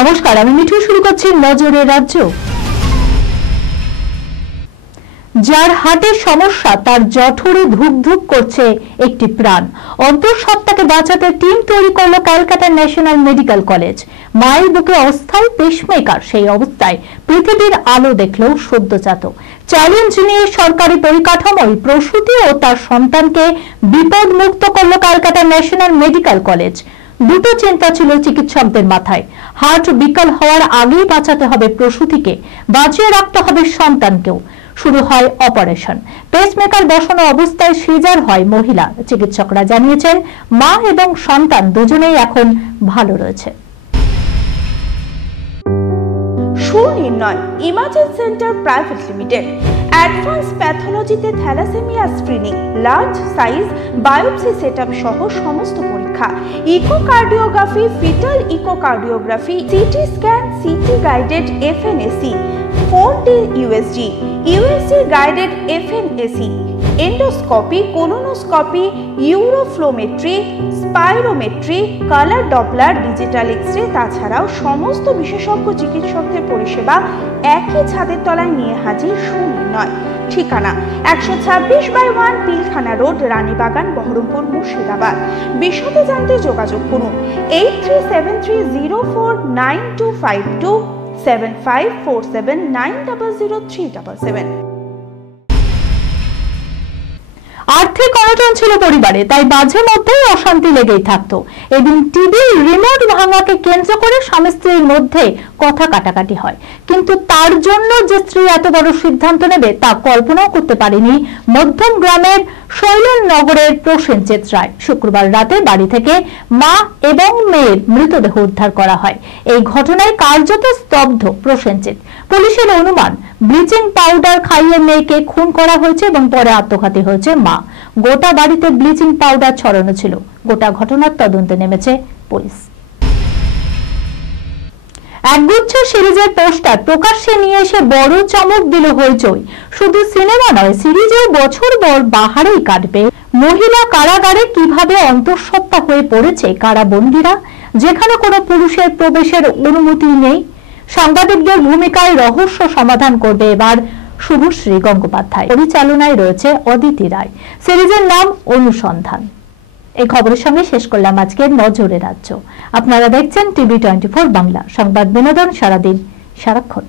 নমস্কার, আমি মিঠু। শুরু করছি নজরে রাজ্য। যার হার্টের সমস্যা তার জঠরে ধুক ধুক করছে একটি প্রাণ। অন্তঃসত্ত্বাকে বাঁচাতে টিম তৈরি করলো ক্যালকাটা ন্যাশনাল মেডিকেল কলেজ। মায়ের বুকে অস্থায়ী পেসমেকার, সেই অবস্থায় পৃথিবীর আলো দেখলেও সদ্যজাত। চ্যালেঞ্জ নিয়ে সরকারি পরিকাঠামোয় প্রসূতি ও তার সন্তানকে বিপদ মুক্ত করলো ক্যালকাটা ন্যাশনাল মেডিকেল কলেজ। দুটো চিন্তা ছিল চিকিৎসকদের মাথায়। হার্ট বিকল হওয়ার আগেই বাঁচাতে হবে প্রসূতিকে, বাঁচিয়ে রাখতে হবে সন্তানকেও। শুরু হয় অপারেশন। পেসমেকার বসানো অবস্থায় সিজার হয় মহিলা। চিকিৎসকরা জানিয়েছেন মা এবং সন্তান দুজনেই এখন ভালো রয়েছে। Sunirnay imaging centre private limited advance প্যাথোলজিতে thalassemia screening, large size biopsy setup সহ সমস্ত পরীক্ষা, echocardiography, fetal echocardiography, CT scan, CT guided FNAC, 4D USG, USG guided FNAC, endoscopy, colonoscopy, uroflowmetry, spirometry, colour Doppler, digital X ray, তাছাড়াও সমস্ত বিশেষজ্ঞ চিকিৎসকদের পরিষেবা একই ছাদের তলায় নিয়ে হাজির সুনির্ণয়। ঠিকানা 126/1 পিলখানা রোড, রানীবাগান, বহরমপুর, মুর্শিদাবাদ। বিশদে জানতে যোগাযোগ করুন 8373049252 7547900377। আর্থিক অনটন ছিল পরিবারে, তাই মাঝে মধ্যেই অশান্তি লেগেই থাকতো। এদিন টিভির রিমোট ভাঙাকে কেন্দ্র করে স্বামী স্ত্রীর মধ্যে কথা কাটাকাটি হয়। কিন্তু তার জন্য যে স্ত্রী এত বড় সিদ্ধান্ত নেবে তা কল্পনাও করতে পারেনি মধ্যম গ্রামের শৈলেননগরের প্রসেনজিৎ রায়। শুক্রবার রাতে বাড়ি থেকে মা এবং মেয়ের মৃতদেহ উদ্ধার করা হয়। এই ঘটনায় কার্যত স্তব্ধ প্রসেনজিৎ। পুলিশের অনুমান ব্লিচিং পাউডার খাইয়ে মেয়েকে খুন করা হয়েছে এবং পরে আত্মঘাতী হয়েছে মা। গোটা বাড়িতে ব্লিচিং পাউডার ছড়ানো ছিল। গোটা ঘটনার তদন্তে নেমেছে পুলিশ। একগুচ্ছ সিরিজের পোস্টার প্রকাশ্যে নিয়ে এসে বড় চমক দিল হইচই। শুধু সিনেমা নয়, সিরিজেও বছর ভর বাহারেই কাটবে। মহিলা কারাগারে কিভাবে অন্তঃসত্ত্বা হয়ে পড়েছে কারাবন্দীরা, যেখানে কোনো পুরুষের প্রবেশের অনুমতি নেই। সাংবাদিকদের ভূমিকায় রহস্য সমাধান করবে এবার শুভশ্রী গঙ্গোপাধ্যায়। পরিচালনায় রয়েছে অদিতি রায়। সিরিজের নাম অনুসন্ধান। এই খবরের সঙ্গে শেষ করলাম আজকের নজরে রাজ্য। আপনারা দেখছেন টিভি 24 বাংলা, সংবাদ বিনোদন সারাদিন সারাক্ষণ।